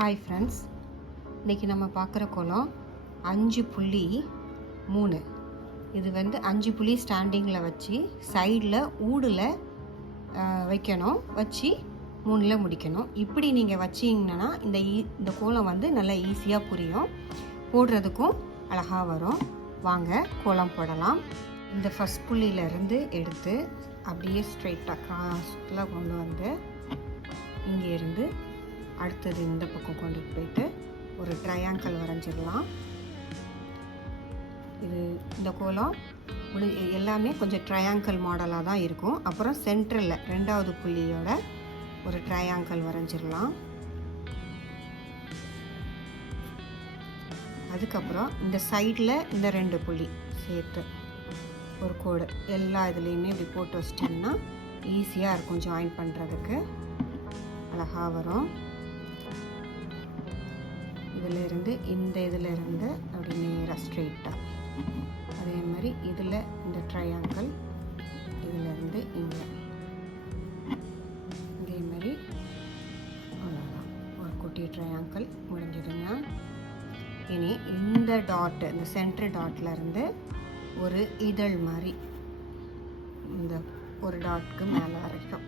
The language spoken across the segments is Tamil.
ஹாய் ஃப்ரெண்ட்ஸ், இன்றைக்கி நம்ம பார்க்குற கோலம் 5.3. இது 5 புள்ளி ஸ்டாண்டிங்கில் வச்சு சைடில் ஊடில் வைக்கணும், வச்சு 3ல் முடிக்கணும். இப்படி நீங்கள் வச்சிங்கன்னா இந்த கோலம் நல்லா ஈஸியாக புரியும், போடுறதுக்கும் அழகாக வரும். வாங்க கோலம் போடலாம். இந்த ஃபஸ்ட் புள்ளியிலேருந்து எடுத்து அப்படியே ஸ்ட்ரைட்டாக கிராஸில் கொண்டு வந்து இங்கே இருந்து அடுத்தது இந்த பக்கம் கொண்டு போயிட்டு ஒரு ட்ரையாங்கிள் வரைஞ்சிடலாம். இந்த கோலம் எல்லாமே கொஞ்சம் ட்ரையாங்கிள் மாடலாக தான் இருக்கும். அப்புறம் சென்ட்ரலில் 2வது புள்ளியோட ஒரு ட்ரையாங்கிள் வரைஞ்சிடலாம். அதுக்கப்புறம் இந்த சைடில் இந்த 2 புள்ளி சேர்த்து ஒரு கோடு எல்லா இதுலேயுமே இப்படி போட்டு வச்சிட்டிங்கன்னா ஈஸியாக இருக்கும், ஜாயின் பண்ணுறதுக்கு அழகாக வரும். இதிலேருந்து இதிலேருந்து அப்படி நேராக ஸ்ட்ரெயிட்டாக, அதே மாதிரி இதில் இந்த ட்ரையாங்கிள் இதிலேருந்து இங்கே இதே மாதிரி அவ்வளோதான், ஒரு குட்டி ட்ரையாங்கிள் முடிஞ்சிடுங்க. இனி இந்த டாட்டு, இந்த சென்ட்ரு டாட்லேருந்து ஒரு இதழ் மாதிரி இந்த ஒரு டாட்டுக்கு மேலே வரைக்கும்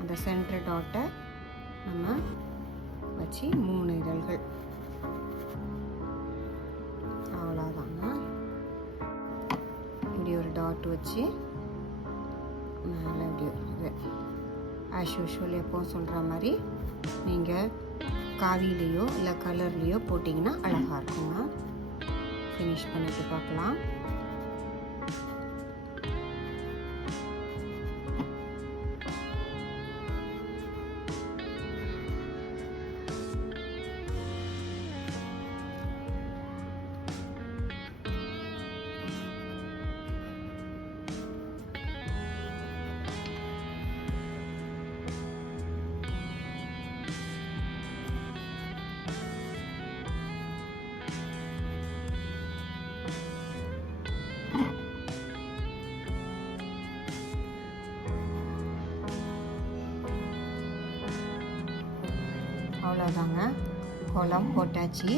அந்த சென்ட்ரு டாட்டை நம்ம வச்சு 3 இதழ்கள், அவ்வளோதாங்க. இப்படி ஒரு டாட் வச்சு மேலே இப்படி இது ஆஸ் யூஷுவல் எப்போவும் சொல்கிற மாதிரி நீங்கள் காவிலேயோ இல்லை கலர்லேயோ போட்டிங்கன்னா அழகாக இருக்குங்க. ஃபினிஷ் பண்ணிவிட்டு பார்க்கலாம். அவ்வளோதாங்க, கோலம் போட்டாச்சு.